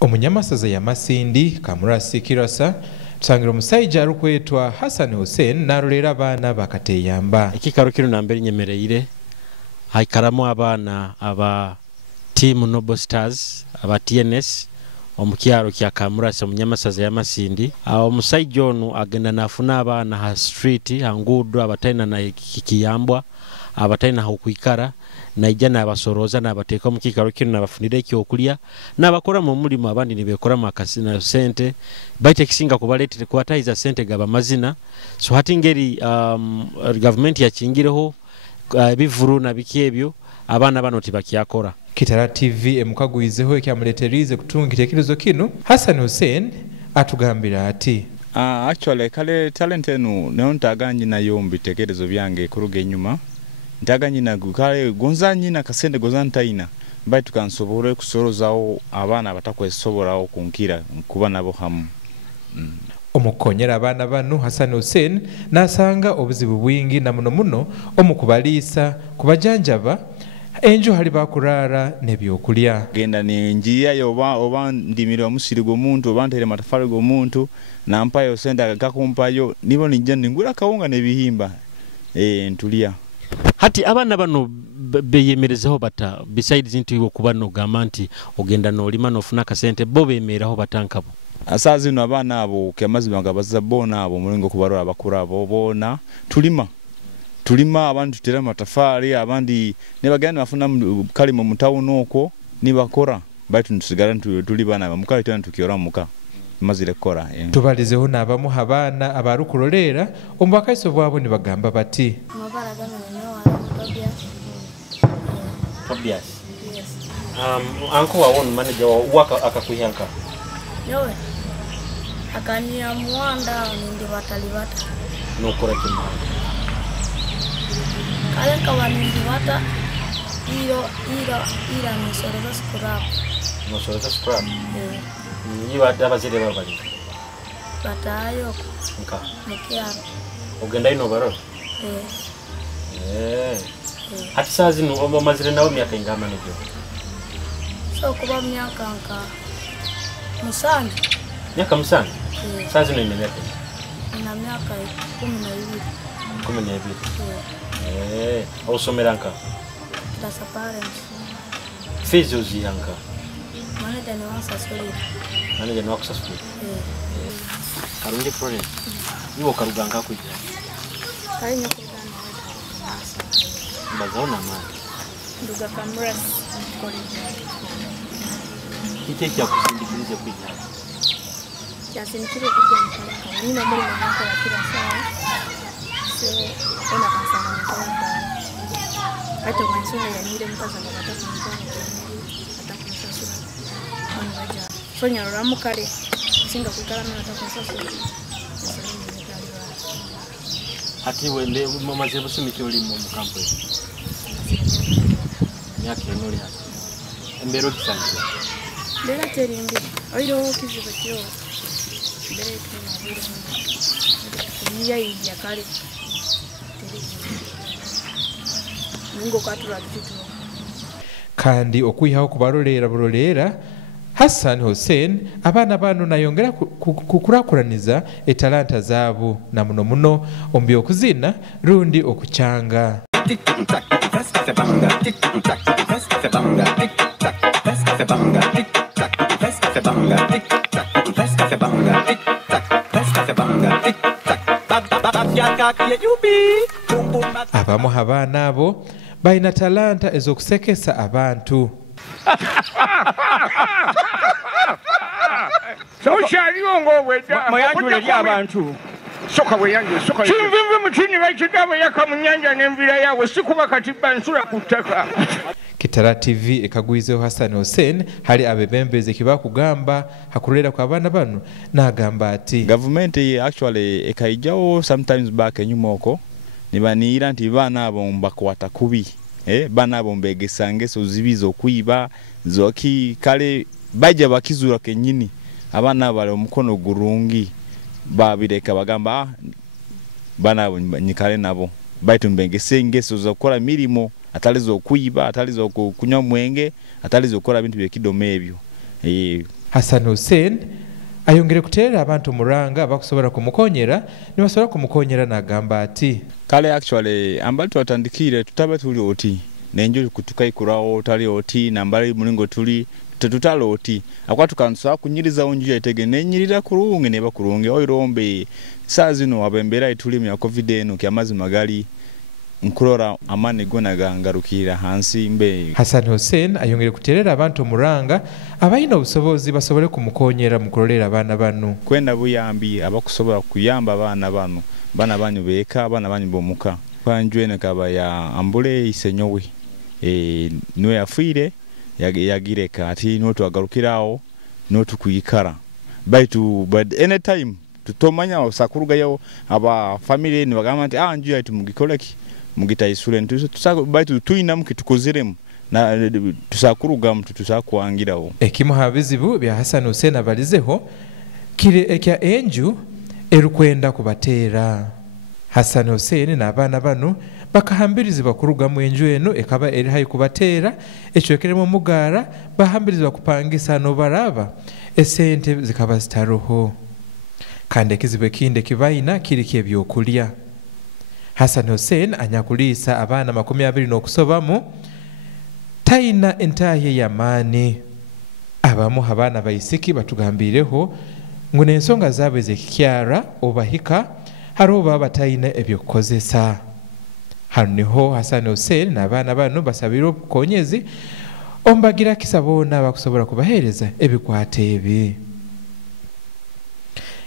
Omunyamasaza ya Masindi kamurasi kirasa tusangira omusajja arukwetwa Hassan Hussein narolera abaana bakateyamba ekikaro kino nambere nyemereire haikaramu abaana aba team Noble Stars aba TNS omukyaro kya kamurasi Omunyamasaza ya Masindi omusajja ono agenda nafuna abaana ha street hangudo abataina na kikiyambwa abataina okuikara naija nabasoroza nabateeka mu kikaro kino nabafunira ekyokulya nabakora mu mulimo abandi nibekora mu akasina sente baite kisinga kubaletire kwataiza sente gaba mazina so hati ngeri government yakingireho bivuru na bikyebyo abana bano tibakyakora. Kitara TV emukagwizeho ekyamuleterize kutunga kitekerezo kino Hassan Hussein atugambira ati actually kale talent enu neontaganyi nayo mbitekerezo byange kuruga enyuma ntaganyina gukale gonzanyina kasende gozantaina mbai tukansobora kusorozaho abana batakwesobora kunkira kuba nabo hamu. Omukonyera abana banu Hassan Hussein nasanga obuzibu bwingi na muno omukubalisa kubajanjaba enjo hali bakurara nebyokulya genda ninjiya yoba ndimira omusiri gwomuntu obantere matafari gwomuntu nampayo senda gakumpayo nibo ninja ningura kawunga nebihimba ntulia hati abana bano beyemerezaho bata besides into kuba no gamanti ogenda no lima no funa kasente bo bemeraho batankabo asazi no abana abo kemazi banga baza bona abo mulingo kubarora bakura abo bona tulima abantu tutera matafari abandi nebagana bafuna kali mu mutawuno oko nibakora baitu ntusigara tuli bana bamukali twana tukiora muka mazire kora tubalizeho nabamu habana abarukurolera ombakaiso bwabo nibagamba bati Tobias. Yes. Uncle wawon manager waka akakuyanka. Yowe. Akania muanda nindi watalibata. No correct man. Kale kawanindi wata ira ni soreza scrap. No soreza scrap. Yeah. Ni wata bazire babali. Batayo. Nka. Mukiaro. Ogenda ino baro? Hati saa zinu mazire nawo myaka ingama nibyo? So kuba myaka nka musani. Myaka musani? Saa zinu ina myaka? Ina myaka 12. 12? Ausomera nka? Dasa parents. Fees ozi yanka? Manager ni wansasuri. Manager ni wakusasuri? Karungi Florence? Iwo karuga nka kujya? Kari nyoko Bazona mali. Nduga kamras Kike kya kusindikirize kujya. Kyasindikire kujya mukanga. Nina muri mwanako wa kila saa. So ona kasana mukanga. Hata mwansona ya nile mkaza na matatu mukanga. Atakusasura. Anaja. Sonya ramukale. Singa kukala na atakusasura. Hati wende mamaze busumike oli mu kampo. Myaka enoli hati. Mbero kisangira. Mbera terindi. Oiro kiziba kyo. Mbere kino. Niya ya kale. Mungo katura kitu. Kandi okwihaho kubarolera burolera Hassan Hussein abana bano nayongera kukurakuraniza etalanta zabo na muno ombi okuzina rundi okuchanga abamu habana abo baina talanta ezokusekesa abantu Sociali ngo weda mayajule y'abantu soka weyange soka chimvimve mutini bachidawe yakamunyanja nemvira yawe sikuba katiba nsura kutaka. Kitara TV ekagwizeho Hassan Hussein hari abebembeze kibakugamba hakurera kwa bana bano nagamba ati government actually ekaijawo sometimes back enyumoko nibanira nti bana abo mbakwata kubi bana abo mbegesange so zibizo kwiba zoki kale baje bakizura kenyini abana bale omukono gurungi babireka bagamba bana abo nyikale nabo baitu mbengese so zokora mirimo atalizo kuiba atalizo kunywa mwenge atalizo gukora bintu byekidome ebyo Hassan Hussein ayongere kuterera abantu muranga bakusobora kumukonyera nibasobora kumukonyera nagamba ati kale actually ambali twatandikire tutaba tuli oti nenjo kutukaikurawo tali oti nambali mulingo tuli tutalo oti akwatukansa kunyiriza onju yatege nenyirira kurunge neba kurunge oirombe sazino abembera ituli ya covid eno kyamazi magali nkurora amane gonaga ngarukira hansi mbe. Hassan Hussein ayongere kuterera abantu muranga abayina obusobozi basobole kumukonyera mukurolera abana banu kwenda buyambi abakusobora kuyamba abana banu bana banyu beka abana banyu bomuka kwanjwene kaba ya ambule isenyowe nwe yafire yagireka ati noto agarukirawo noto kuyikara but anytime tutomanya osakuruga yao aba family ni bagamba ati anju yaitu mugikoleki mugita isule baitu tuina mukitukozeremu na tusakuruga mtu tusakuangirawo ekimuha bizibu bya Hassan Hussein abalizeho kire ekya enju erukwenda kubatera. Hassan Hussein n'abaana bano bakahambirizibwa kuruga mu enju eno ekaba eri hayi kubatera ekyokeremu mugara bahambirizibwa kupangisa no baraba esente zikaba zitaroho kandi ekizibu ekindi kibaina kiri kyebyokulya. Hassan Hussein anyakulisa abaana 20 n'okusobamu taina entahe yamani abamu abana bayisiki batugambireho ngo n'ensonga zaabwe zekikyara obahika haro baba taina ebyokozesa. Hano niho Hassan Hussein n'abaana bano basabira konyezi ombagira kisabona bakusobora kubahereza ebikwate ebi.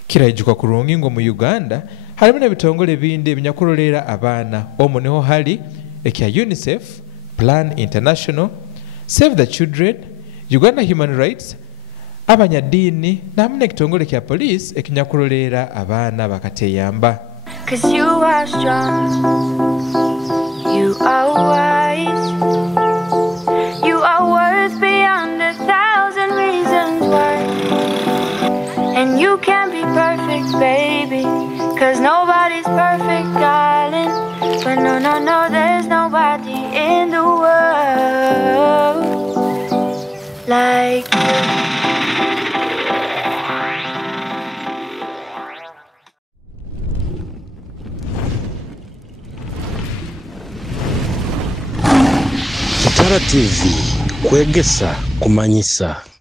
Kirayijuka kurungi ngo mu Uganda harimo n'ebitongole bindi ebinyakurolera abana omu niho hali ekya UNICEF, Plan International, Save the Children, Uganda Human Rights, abanyadini namune ekitongole kya police ekinyakurolera abana bakateyamba. 'Cause you are strong, you are wise, you are worth beyond 1,000 reasons why, and you can be perfect, baby, 'cause nobody's perfect, darling, but no, there's nobody in the world like you. Kitara TV, Kwegesa, Kumanyisa.